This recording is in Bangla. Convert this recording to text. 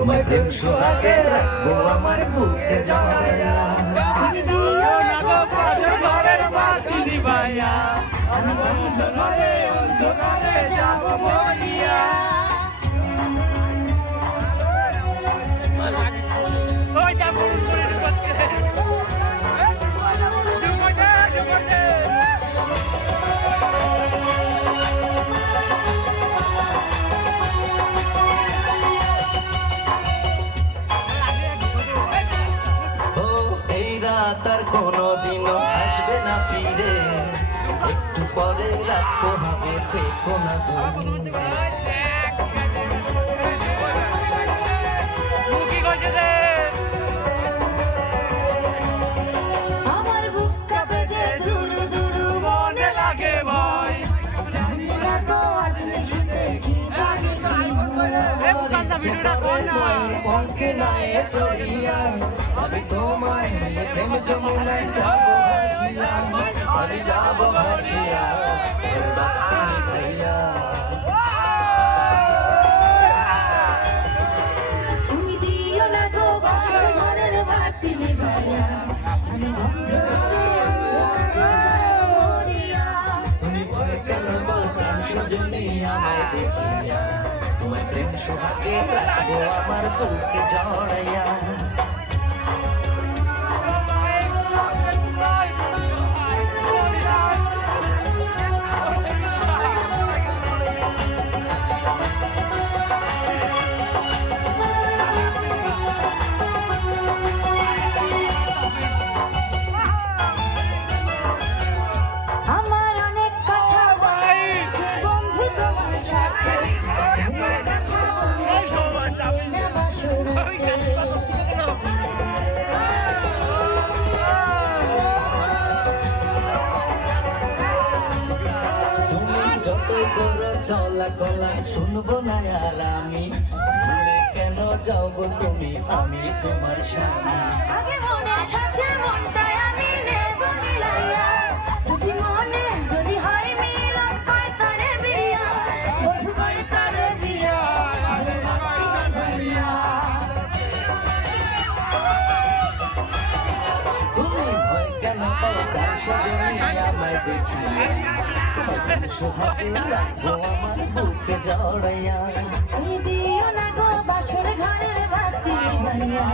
তোমায় প্রেম সোহাগে রাখবো আমার বুকে জড়াইয়া। তুমি দিও না গো পাশের ঘরের বাতি নিভাইয়া, আমি অন্ধকারে যাব মরিয়া। ওই যা মুড় মুড়ে ঢুকতে ঢুকতে তার কোনদিনও আসবে না ফিরে, একটু পরে রাখতে হবে থেকো না দূরে। আমার বুক কাঁপে যে দুরু দুরু মনে লাগে ভয়, আমি তোমায় প্রেম যমুনায় যাবো ভাসিয়া, আমি যাবো ভাসিয়া ভাইয়া। তুমি দিও না গো বাসর ঘরের বাতি নিভাইয়া, তুমি ভয় কেন গো প্রাণ সজনী আমায় দেখিয়া, তোমায় প্রেম সোহাগে রাখবো আমার বুকে জড়াইয়া। চলা কলা শুনবো না আর আমি, ভুলে কেন যাও গো তুমি, আমি তোমার স্বামী। আগে মনের সাথে মনটাই আমি নেব মিলাইয়া, যদি মনে যদি হয় মিলন হয় তারে বিয়া, হয় তারে বিয়া। তুমি ভয় কেন পাও তার সজনী আমায় দেখিয়া, সোহাগে রাখবো আমার বুকে জড়াইয়া। তুমি দিও না গো বাসর ঘরের বাতি নিভাইয়া,